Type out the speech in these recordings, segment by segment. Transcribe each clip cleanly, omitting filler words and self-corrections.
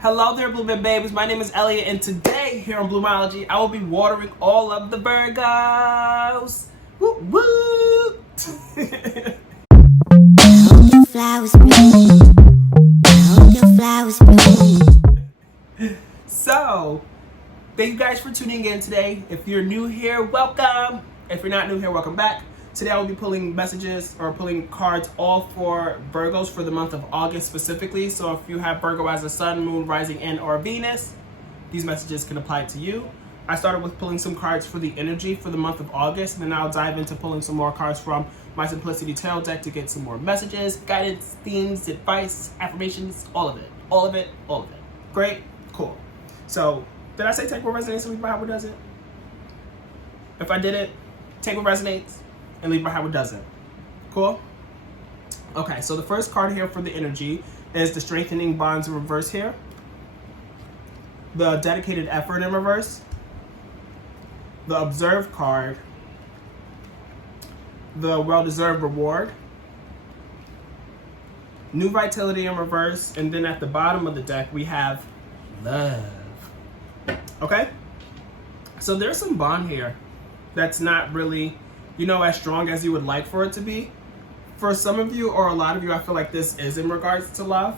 Hello there, Blooming Babies. My name is Elliott, and today here on Bloomology, I will be watering all of the Virgos. Woo woo! So, thank you guys for tuning in today. If you're new here, welcome. If you're not new here, welcome back. Today I will be pulling messages or pulling cards all for Virgos for the month of August specifically. So if you have Virgo as a sun, moon, rising, and or Venus, these messages can apply to you. I started with pulling some cards for the energy for the month of August, and then I'll dive into pulling some more cards from my Simplicity Tarot deck to get some more messages, guidance, themes, advice, affirmations, all of it. All of it, all of it. Great? Cool. So, did I say take what resonates and leave behind what doesn't? If I did it, take what resonates and leave behind what doesn't. Cool? Okay, so the first card here for the energy is the strengthening bonds in reverse here, the dedicated effort in reverse, the observed card, the well-deserved reward, new vitality in reverse, and then at the bottom of the deck we have love. Okay? So there's some bond here that's not really, as strong as you would like for it to be. For some of you, or a lot of you, I feel like this is in regards to love.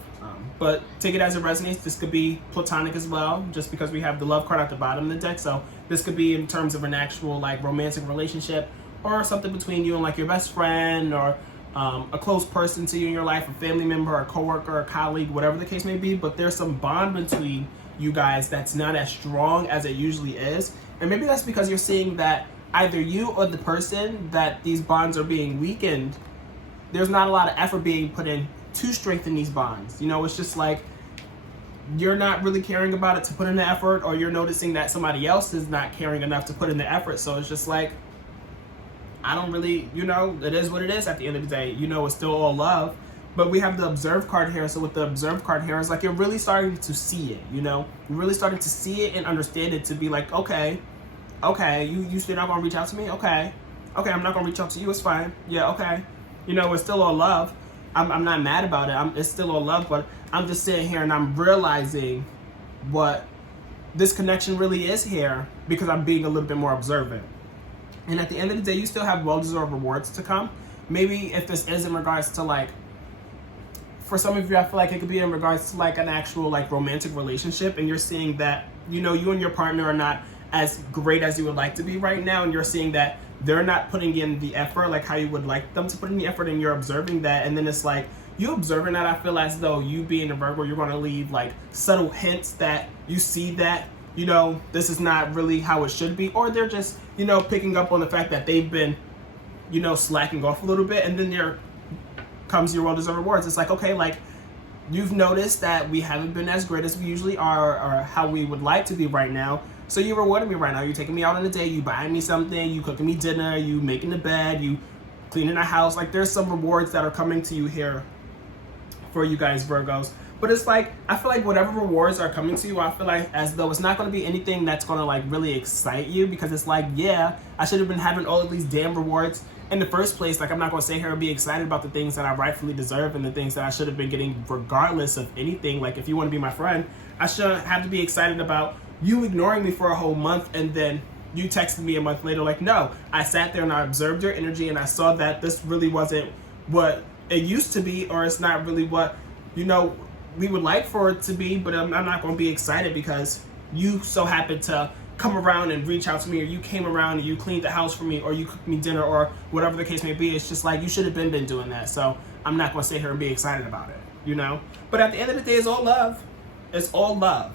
But take it as it resonates. This could be platonic as well, just because we have the love card at the bottom of the deck. So this could be in terms of an actual romantic relationship, or something between you and your best friend, or a close person to you in your life, a family member, a coworker, a colleague, whatever the case may be. But there's some bond between you guys that's not as strong as it usually is. And maybe that's because you're seeing that either you or the person that these bonds are being weakened, there's not a lot of effort being put in to strengthen these bonds. It's just like you're not really caring about it to put in the effort, or you're noticing that somebody else is not caring enough to put in the effort. So it's just like, I don't really, it is what it is at the end of the day. It's still all love. But we have the observed card here. So with the observed card here, it's like you're really starting to see it, You're really starting to see it and understand it, to be like, okay, you still not gonna reach out to me? Okay, I'm not gonna reach out to you, it's fine. Yeah, okay. It's still all love. I'm not mad about it. It's still all love, but I'm just sitting here and I'm realizing what this connection really is here, because I'm being a little bit more observant. And at the end of the day, you still have well-deserved rewards to come. Maybe if this is in regards to for some of you, I feel like it could be in regards to an actual romantic relationship, and you're seeing that, you and your partner are not as great as you would like to be right now, and you're seeing that they're not putting in the effort how you would like them to put in the effort, and you're observing that. And then it's like you observing that, I feel as though you being a Virgo, you're going to leave subtle hints that you see that this is not really how it should be, or they're just picking up on the fact that they've been slacking off a little bit. And then there comes your well-deserved rewards. It's like, okay, you've noticed that we haven't been as great as we usually are, or how we would like to be right now. So you rewarding me right now. You're taking me out on a date, you buying me something, you cooking me dinner, you making the bed, you cleaning the house. There's some rewards that are coming to you here for you guys, Virgos. But it's I feel like whatever rewards are coming to you, I feel as though it's not going to be anything that's going to really excite you, because it's yeah, I should have been having all of these damn rewards in the first place. I'm not going to sit here and be excited about the things that I rightfully deserve, and the things that I should have been getting regardless of anything. If you want to be my friend, I shouldn't have to be excited about you ignoring me for a whole month, and then you texted me a month later no, I sat there and I observed your energy, and I saw that this really wasn't what it used to be, or it's not really what we would like for it to be. But I'm not going to be excited because you so happened to come around and reach out to me, or you came around and you cleaned the house for me, or you cooked me dinner, or whatever the case may be. It's just you should have been doing that. So I'm not going to sit here and be excited about it, But at the end of the day, it's all love. It's all love,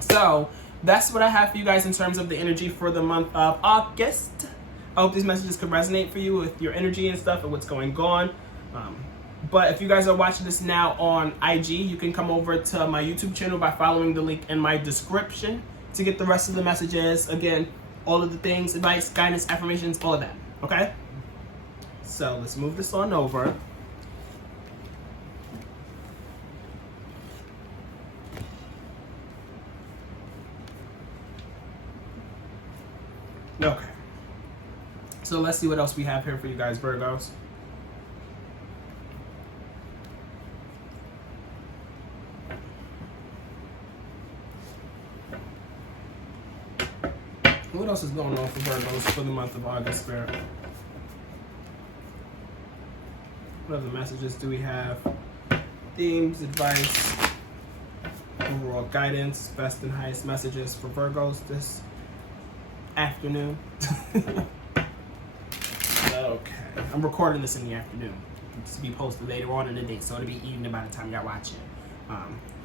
So that's what I have for you guys in terms of the energy for the month of August. I hope these messages could resonate for you with your energy and stuff and what's going on. But if you guys are watching this now on IG, you can come over to my YouTube channel by following the link in my description to get the rest of the messages. Again, all of the things, advice, guidance, affirmations, all of that. Okay? So let's move this on over. Okay. So let's see what else we have here for you guys, Virgos. what else is going on for Virgos for the month of August, Spirit? What other messages do we have? Themes, advice, overall guidance, best and highest messages for Virgos this afternoon. Okay. I'm recording this in the afternoon. It's to be posted later on in the day, so it'll be evening by the time y'all watch it.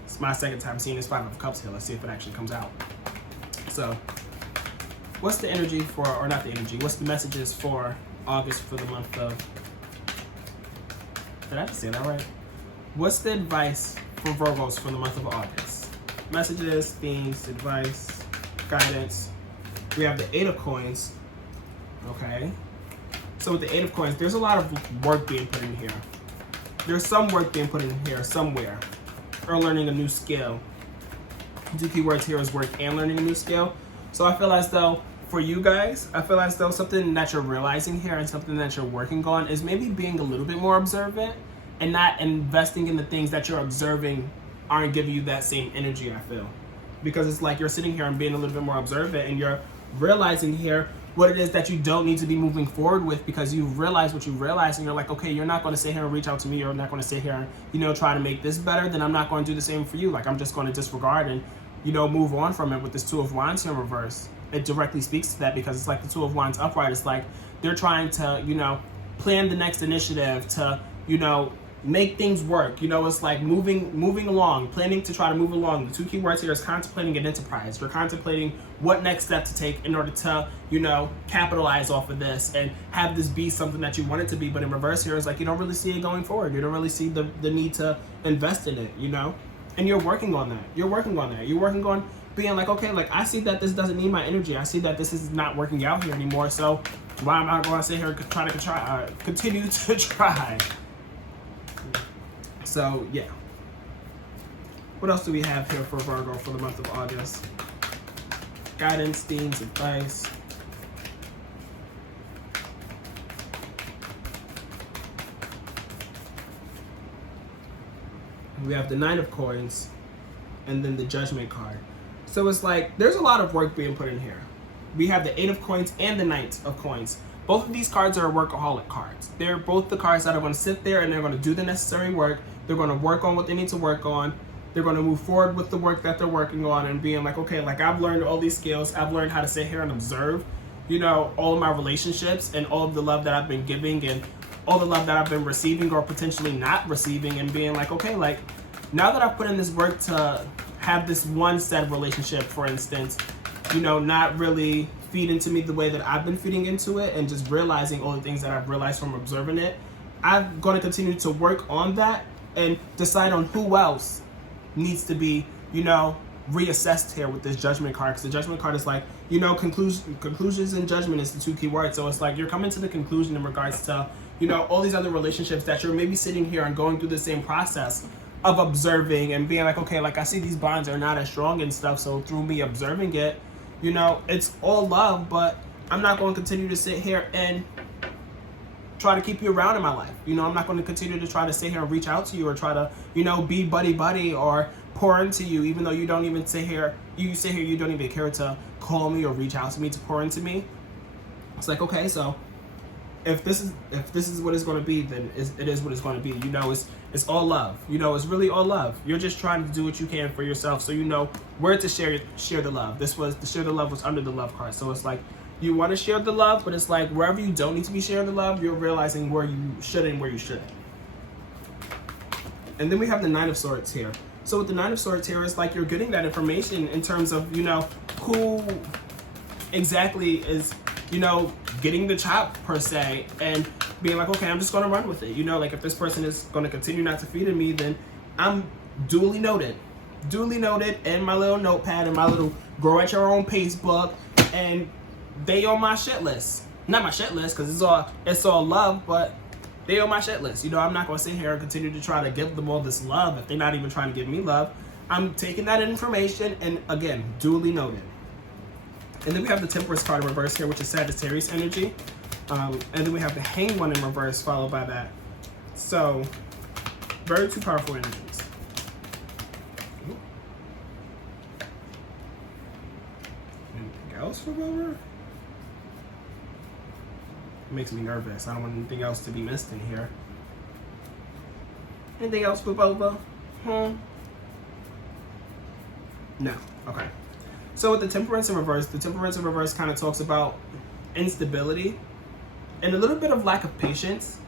It's my second time seeing this Five of Cups here. Let's see if it actually comes out. So, what's the energy for, or not the energy, what's the messages for August for the month of, did I just say that right? What's the advice for Virgos for the month of August? Messages, themes, advice, guidance. We have the Eight of Coins. Okay. So with the Eight of Coins, there's a lot of work being put in here. There's some work being put in here somewhere. Or learning a new skill. Two key words here is work and learning a new skill. So I feel as though for you guys, I feel as though something that you're realizing here and something that you're working on is maybe being a little bit more observant and not investing in the things that you're observing aren't giving you that same energy, I feel. Because it's like you're sitting here and being a little bit more observant and you're realizing here what it is that you don't need to be moving forward with because you realize what you realize and you're like, okay, you're not going to sit here and reach out to me. You're not going to sit here and, you know, try to make this better. Then I'm not going to do the same for you. Like, I'm just going to disregard and, you know, move on from it with this Two of Wands here in reverse. It directly speaks to that because it's like the Two of Wands upright. It's like they're trying to, you know, plan the next initiative to, you know, make things work. You know, it's like moving along, planning to try to move along. The two key words here is contemplating an enterprise. You're contemplating what next step to take in order to, you know, capitalize off of this and have this be something that you want it to be. But in reverse here, it's like you don't really see it going forward. You don't really see the need to invest in it, you know? And you're working on that. You're working on that. You're working on being like, okay, like I see that this doesn't need my energy. I see that this is not working out here anymore. So why am I going to sit here and continue to try? So, yeah. What else do we have here for Virgo for the month of August? Guidance, themes, advice. We have the Nine of Coins and then the Judgment card. So it's like there's a lot of work being put in here. We have the Eight of Coins and the Knight of Coins. Both of these cards are workaholic cards. They're both the cards that are going to sit there and they're going to do the necessary work. They're going to work on what they need to work on. They're going to move forward with the work that they're working on and being like, okay, like I've learned all these skills. I've learned how to sit here and observe, you know, all of my relationships and all of the love that I've been giving and all the love that I've been receiving or potentially not receiving and being like, okay, like now that I've put in this work to have this one set of relationship, for instance, you know, not really feed into me the way that I've been feeding into it and just realizing all the things that I've realized from observing it, I'm going to continue to work on that and decide on who else needs to be, you know, reassessed here with this Judgment card. Because the Judgment card is like, you know, conclusions and judgment is the two key words. So it's like you're coming to the conclusion in regards to, you know, all these other relationships that you're maybe sitting here and going through the same process of observing and being like, okay, like I see these bonds are not as strong and stuff. So through me observing it, you know, it's all love, but I'm not going to continue to sit here and try to keep you around in my life. You know, I'm not going to continue to try to sit here and reach out to you or try to, you know, be buddy or pour into you, even though you don't even sit here, you don't even care to call me or reach out to me to pour into me. It's like, okay, so if this is what it's going to be, then it is what it's going to be. You know, it's all love. You know, it's really all love. You're just trying to do what you can for yourself, so you know where to share the love. The share the love was under the love card, so it's like you want to share the love, but it's like wherever you don't need to be sharing the love, you're realizing where you should and where you shouldn't. And then we have the Nine of Swords here. So with the Nine of Swords here, it's like you're getting that information in terms of, you know, who exactly is, you know, getting the chop per se and being like, okay, I'm just going to run with it. You know, like if this person is going to continue not to feed in me, then I'm duly noted in my little notepad and my little grow at your own pace book, and they on my shit list. Not my shit list because it's all love, but they on my shit list. You know, I'm not going to sit here and continue to try to give them all this love if they're not even trying to give me love. I'm taking that information and, again, duly noted. And then we have the Temperance card in reverse here, which is Sagittarius energy. And then we have the Hanged One in reverse, followed by that. So, very two powerful energies. There we go. else flip over? It makes me nervous. I don't want anything else to be missed in here. Anything else flip over? No. Okay. So with the Temperance in reverse, the Temperance in reverse kind of talks about instability and a little bit of lack of patience,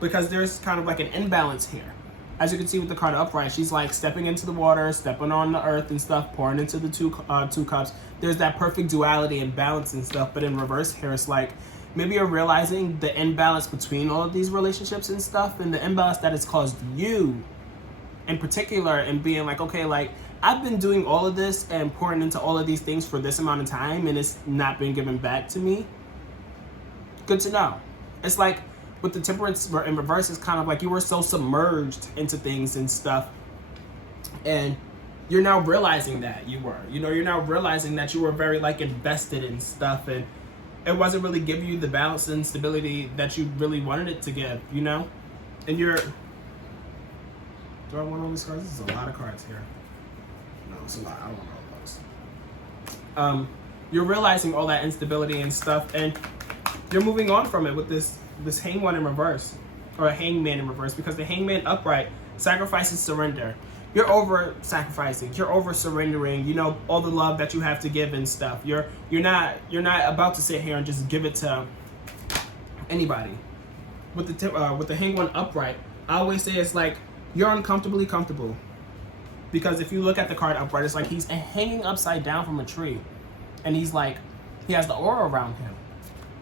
because there's kind of like an imbalance here. As you can see with the card upright, she's like stepping into the water, stepping on the earth and stuff, pouring into the two cups. There's that perfect duality and balance and stuff. But in reverse here, it's like maybe you're realizing the imbalance between all of these relationships and stuff, and the imbalance that has caused you in particular, and being like, okay, like I've been doing all of this and pouring into all of these things for this amount of time, and it's not been given back to me. Good to know. It's like with the Temperance in reverse, it's kind of like you were so submerged into things and stuff, and you're now realizing that you're now realizing that you were very like invested in stuff, and it wasn't really giving you the balance and stability that you really wanted it to give, and you're, do I want all these cards? This is a lot of cards here. No, it's a lot. I don't want all those. You're realizing all that instability and stuff, and you're moving on from it with this hangman in reverse, or a hangman in reverse, because the hangman upright sacrifices surrender. You're over sacrificing, you're over surrendering, all the love that you have to give and stuff. You're not about to sit here and just give it to anybody. With the hangman upright, I always say it's like you're uncomfortably comfortable, because if you look at the card upright, it's like he's hanging upside down from a tree, and he's like, he has the aura around him.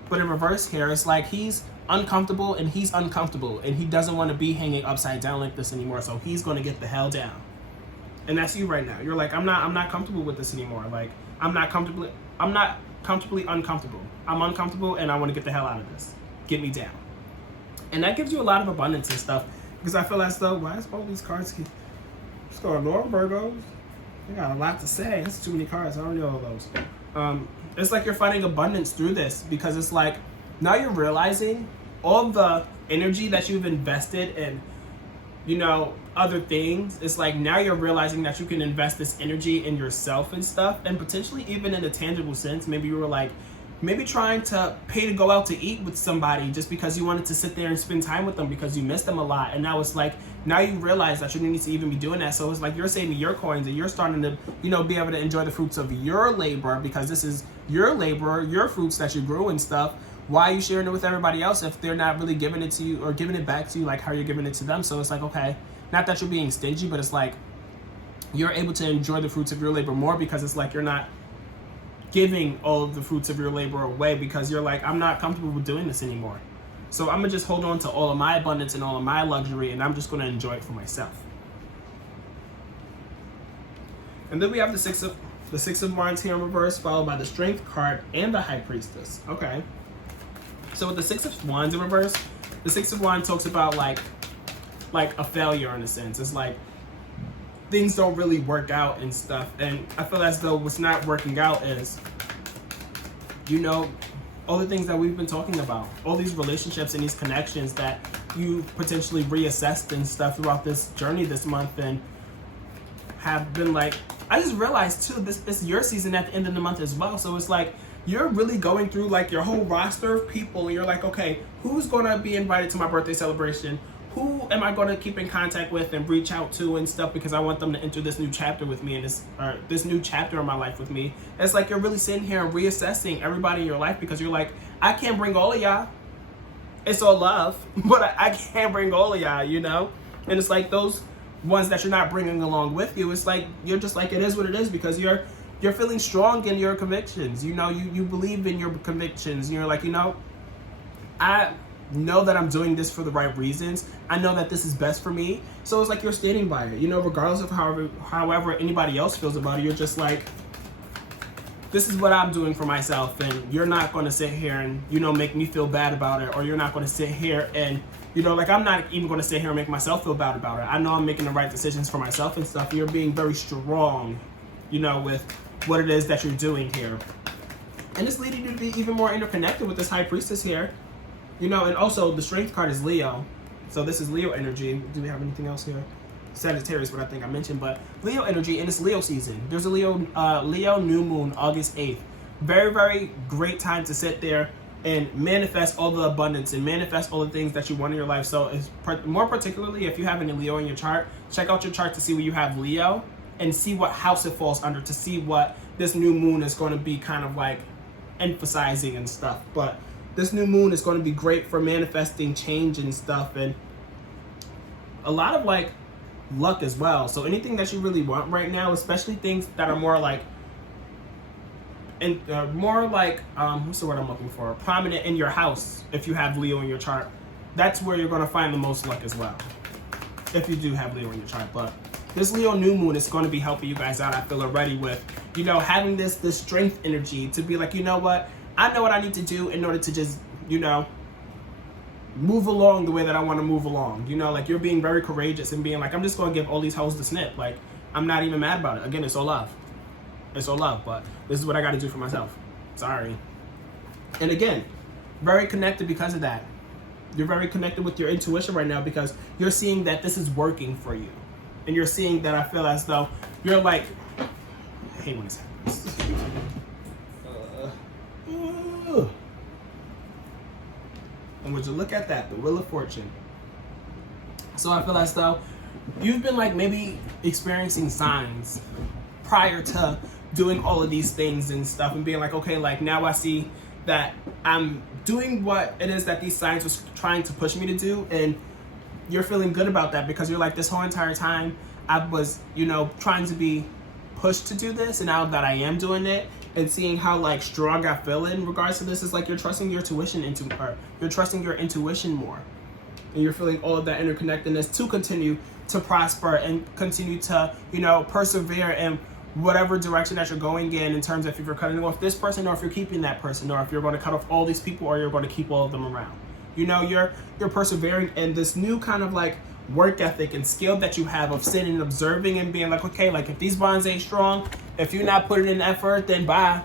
But in reverse here, it's like he's uncomfortable and he's uncomfortable, and he doesn't want to be hanging upside down like this anymore, so he's going to get the hell down. And that's you right now. You're like, I'm not comfortable with this anymore. Like, I'm not comfortably uncomfortable. I'm uncomfortable and I want to get the hell out of this. Get me down. And that gives you a lot of abundance and stuff, because I feel as though, why is all these cards keep going on, Virgos? They got a lot to say. It's too many cards. I don't know all those. It's like you're finding abundance through this, because it's like now you're realizing all the energy that you've invested in, other things. It's like now you're realizing that you can invest this energy in yourself and stuff, and potentially even in a tangible sense. Maybe you were like, maybe trying to pay to go out to eat with somebody just because you wanted to sit there and spend time with them because you miss them a lot. And now it's like, now you realize that you don't need to even be doing that. So it's like you're saving your coins and you're starting to, be able to enjoy the fruits of your labor, because this is your labor, your fruits that you grew and stuff. Why are you sharing it with everybody else if they're not really giving it to you or giving it back to you like how you're giving it to them? So it's like, okay, not that you're being stingy, but it's like you're able to enjoy the fruits of your labor more, because it's like you're not giving all of the fruits of your labor away, because you're like, I'm not comfortable with doing this anymore. So I'm gonna just hold on to all of my abundance and all of my luxury, and I'm just gonna enjoy it for myself. And then we have the Six of Wands here in reverse, followed by the Strength card and the High Priestess. Okay. So with the Six of Wands in reverse, the Six of Wands talks about like a failure in a sense. It's like things don't really work out and stuff. And I feel as though what's not working out is, all the things that we've been talking about, all these relationships and these connections that you potentially reassessed and stuff throughout this journey this month, and have been like, I just realized too, this is your season at the end of the month as well. So it's like, you're really going through like your whole roster of people, and you're like, okay, who's going to be invited to my birthday celebration? Who am I going to keep in contact with and reach out to and stuff, because I want them to enter this new chapter with me, and this new chapter in my life with me. It's like you're really sitting here and reassessing everybody in your life, because you're like, I can't bring all of y'all. It's all love, but I can't bring all of y'all, And it's like those ones that you're not bringing along with you, it's like you're just like, it is what it is, because you're feeling strong in your convictions. You believe in your convictions, and you're like, I know that I'm doing this for the right reasons. I know that this is best for me. So it's like you're standing by it, regardless of however anybody else feels about it. You're just like, this is what I'm doing for myself, and you're not going to sit here and, make me feel bad about it, or you're not going to sit here and, I'm not even going to sit here and make myself feel bad about it. I know I'm making the right decisions for myself and stuff. You're being very strong, with what it is that you're doing here. And it's leading you to be even more interconnected with this High Priestess here. And also the Strength card is Leo. So this is Leo energy. Do we have anything else here? Sagittarius, what I think I mentioned, but Leo energy, and it's Leo season. There's a Leo new moon August 8th, Very, very great time to sit there and manifest all the abundance and manifest all the things that you want in your life. So it's more particularly if you have any Leo in your chart, check out your chart to see where you have Leo and see what house it falls under, to see what this new moon is going to be kind of like emphasizing and stuff. But this new moon is going to be great for manifesting change and stuff, and a lot of like luck as well. So anything that you really want right now, especially things that are more like what's the word I'm looking for? Prominent in your house. If you have Leo in your chart, that's where you're going to find the most luck as well. If you do have Leo in your chart, but this Leo new moon is going to be helping you guys out. I feel already with, you know, having this strength energy to be like, you know what? I know what I need to do in order to just, you know, move along the way that I want to move along. You know, like you're being very courageous and being like, I'm just going to give all these hoes the snip. Like, I'm not even mad about it. Again, it's all love. It's all love, but this is what I got to do for myself. Sorry. And again, very connected because of that. You're very connected with your intuition right now because you're seeing that this is working for you. And you're seeing that I feel as though you're like, I hate when this happens. And would you look at that, the Wheel of Fortune. So I feel as though you've been like maybe experiencing signs prior to doing all of these things and stuff and being like, okay, like now I see that I'm doing what it is that these signs was trying to push me to do, and you're feeling good about that because you're like, this whole entire time I was, you know, trying to be pushed to do this, and now that I am doing it and seeing how like strong I feel in regards to this, is like you're trusting your intuition more, and you're feeling all of that interconnectedness to continue to prosper and continue to, you know, persevere in whatever direction that you're going in terms of if you're cutting off this person or if you're keeping that person, or if you're going to cut off all these people or you're going to keep all of them around. You know, you're persevering in this new kind of like work ethic and skill that you have of sitting and observing and being like, okay, like if these bonds ain't strong, if you're not putting in effort, then bye.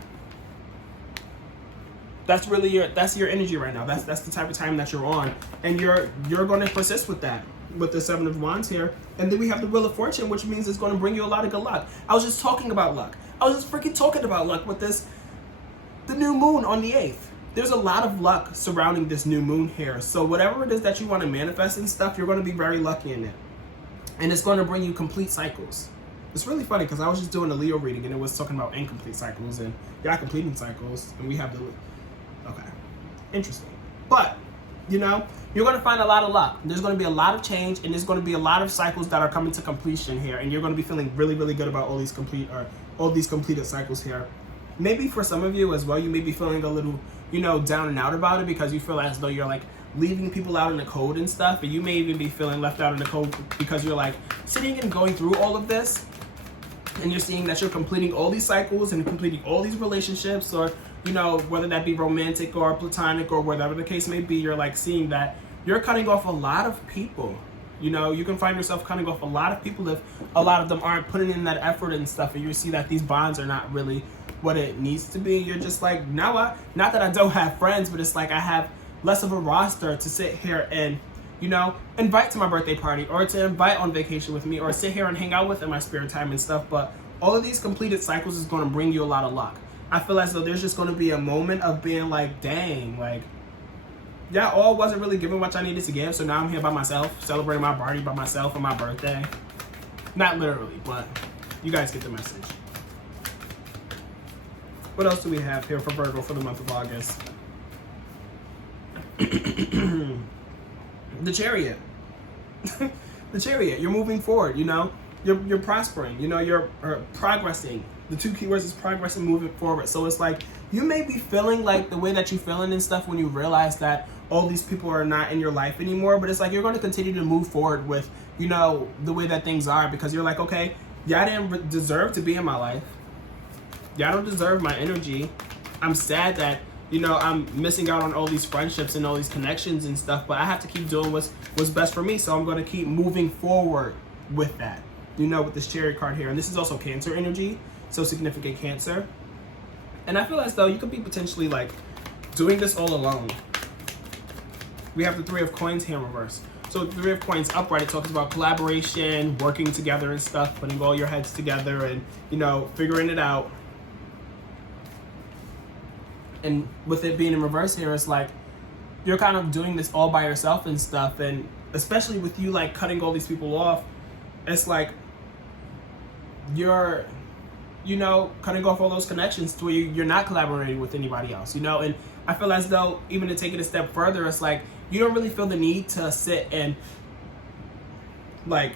That's really your energy right now. That's the type of time that you're on, and you're going to persist with that, with the Seven of Wands here. And then we have the Wheel of Fortune, which means it's going to bring you a lot of good luck. I was just talking about luck. I was just freaking talking about luck with the new moon on the 8th. There's a lot of luck surrounding this new moon here. So whatever it is that you want to manifest and stuff, you're going to be very lucky in it. And it's going to bring you complete cycles. It's really funny because I was just doing a Leo reading and it was talking about incomplete cycles and completing cycles. And we have okay, interesting. But, you know, you're going to find a lot of luck. There's going to be a lot of change, and there's going to be a lot of cycles that are coming to completion here, and you're going to be feeling really, really good about all these completed cycles here. Maybe for some of you as well, you may be feeling a little, you know, down and out about it because you feel as though you're like leaving people out in the cold and stuff, and you may even be feeling left out in the cold because you're like sitting and going through all of this, and you're seeing that you're completing all these cycles and completing all these relationships, or, you know, whether that be romantic or platonic or whatever the case may be, you're like seeing that you're cutting off a lot of people. You know, you can find yourself cutting off a lot of people if a lot of them aren't putting in that effort and stuff, and you see that these bonds are not really what it needs to be. You're just like, now not that I don't have friends, but it's like I have less of a roster to sit here and, you know, invite to my birthday party, or to invite on vacation with me, or sit here and hang out with in my spare time and stuff. But all of these completed cycles is going to bring you a lot of luck. I feel as though there's just going to be a moment of being like, dang, like, yeah, all wasn't really giving what I needed to give, so now I'm here by myself, celebrating my party by myself on my birthday. Not literally, but you guys get the message. What else do we have here for Virgo for the month of August? The Chariot. The Chariot. You're moving forward, you know? You're prospering, you know, you're progressing. The two keywords is progress and moving forward. So it's like, you may be feeling like the way that you're feeling and stuff when you realize that all these people are not in your life anymore, but it's like you're going to continue to move forward with, you know, the way that things are, because you're like, okay, y'all didn't deserve to be in my life. Y'all don't deserve my energy. I'm sad that, you know, I'm missing out on all these friendships and all these connections and stuff, but I have to keep doing what's best for me, so I'm going to keep moving forward with that, you know, with this Chariot card here. And this is also Cancer energy, so significant Cancer. And I feel as though you could be potentially like doing this all alone. We have the Three of Coins here in reverse. So the Three of Coins upright, it talks about collaboration, working together and stuff, putting all your heads together and, you know, figuring it out. And with it being in reverse here, it's like you're kind of doing this all by yourself and stuff. And especially with you like cutting all these people off, it's like you're, you know, cutting off all those connections to where you're not collaborating with anybody else, you know. And I feel as though even to take it a step further, it's like you don't really feel the need to sit and like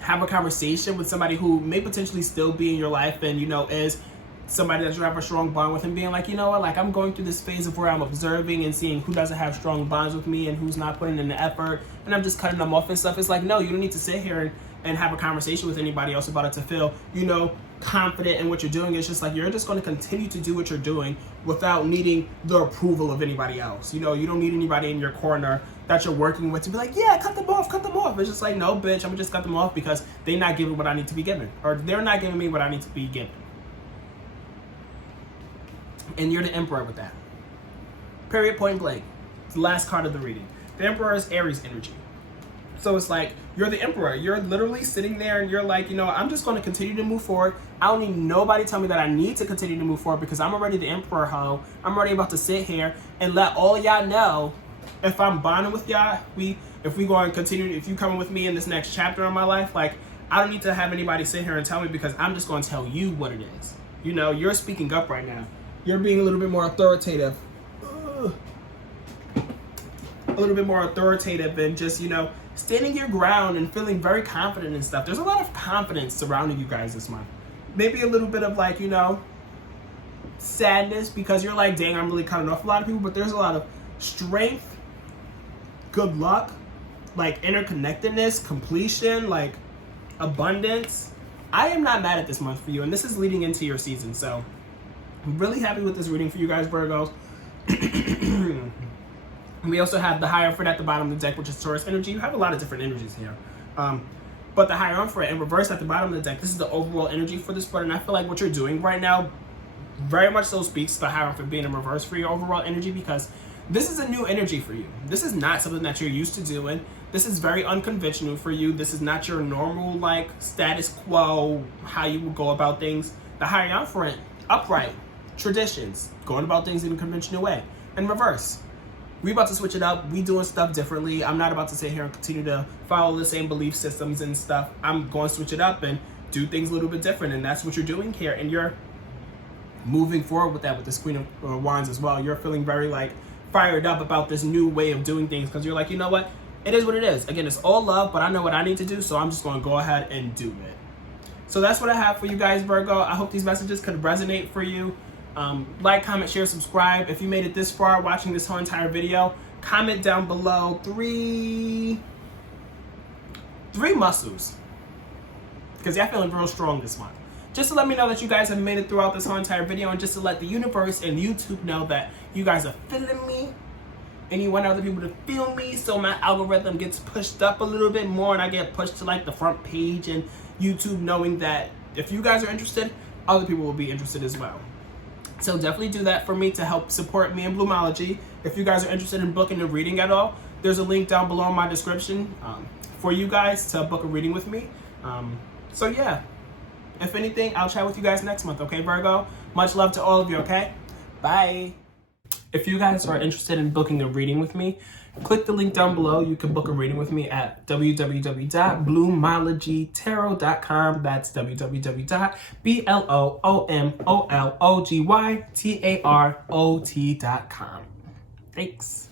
have a conversation with somebody who may potentially still be in your life and, you know, is somebody that you have a strong bond with, and being like, you know what, like I'm going through this phase of where I'm observing and seeing who doesn't have strong bonds with me and who's not putting in the effort, and I'm just cutting them off and stuff. It's like, no, you don't need to sit here and have a conversation with anybody else about it to feel, you know, confident in what you're doing. It's just like you're just going to continue to do what you're doing without needing the approval of anybody else. You know, you don't need anybody in your corner that you're working with to be like, yeah, cut them off, cut them off. It's just like, no, bitch, I'm gonna just cut them off because they're not giving what I need to be given, or they're not giving me what I need to be given. And you're the Emperor with that. Period, point blank. It's the last card of the reading. The Emperor is Aries energy. So it's like, you're the Emperor. You're literally sitting there and you're like, you know, I'm just going to continue to move forward. I don't need nobody tell me that I need to continue to move forward because I'm already the Emperor, ho. I'm already about to sit here and let all y'all know if I'm bonding with y'all, if we going to continue, if you coming with me in this next chapter of my life, like, I don't need to have anybody sit here and tell me because I'm just going to tell you what it is. You know, you're speaking up right now. You're being a little bit more authoritative. A little bit more authoritative and just, you know, standing your ground and feeling very confident and stuff. There's a lot of confidence surrounding you guys this month. Maybe a little bit of like, you know, sadness because you're like, dang, I'm really cutting off a lot of people, but there's a lot of strength, good luck, like interconnectedness, completion, like abundance. I am not mad at this month for you, and this is leading into your season, so I'm really happy with this reading for you guys, Virgos. We also have the Hierophant at the bottom of the deck, which is Taurus energy. You have a lot of different energies here. But the Hierophant in reverse at the bottom of the deck, this is the overall energy for this spread. And I feel like what you're doing right now very much so speaks to the Hierophant being in reverse for your overall energy, because this is a new energy for you. This is not something that you're used to doing. This is very unconventional for you. This is not your normal, like, status quo, how you would go about things. The Hierophant, upright, traditions, going about things in a conventional way. In reverse, we about to switch it up. We doing stuff differently. I'm not about to sit here and continue to follow the same belief systems and stuff. I'm going to switch it up and do things a little bit different, and that's what you're doing here. And you're moving forward with that with this Queen of Wands as well. You're feeling very, like, fired up about this new way of doing things because you're like, you know what? It is what it is. Again, it's all love, but I know what I need to do, so I'm just going to go ahead and do it. So that's what I have for you guys, Virgo. I hope these messages could resonate for you. Like, comment, share, subscribe. If you made it this far watching this whole entire video, comment down below three muscles, because y'all feeling real strong this month. Just to let me know that you guys have made it throughout this whole entire video, and just to let the universe and YouTube know that you guys are feeling me and you want other people to feel me, so my algorithm gets pushed up a little bit more and I get pushed to like the front page, and YouTube knowing that if you guys are interested, other people will be interested as well. So definitely do that for me to help support me in Bloomology. If you guys are interested in booking a reading at all, there's a link down below in my description for you guys to book a reading with me. So yeah, if anything, I'll chat with you guys next month, okay, Virgo? Much love to all of you, okay? Bye. If you guys are interested in booking a reading with me, click the link down below. You can book a reading with me at www.bloomologytarot.com. That's www.bloomologytarot.com. Thanks.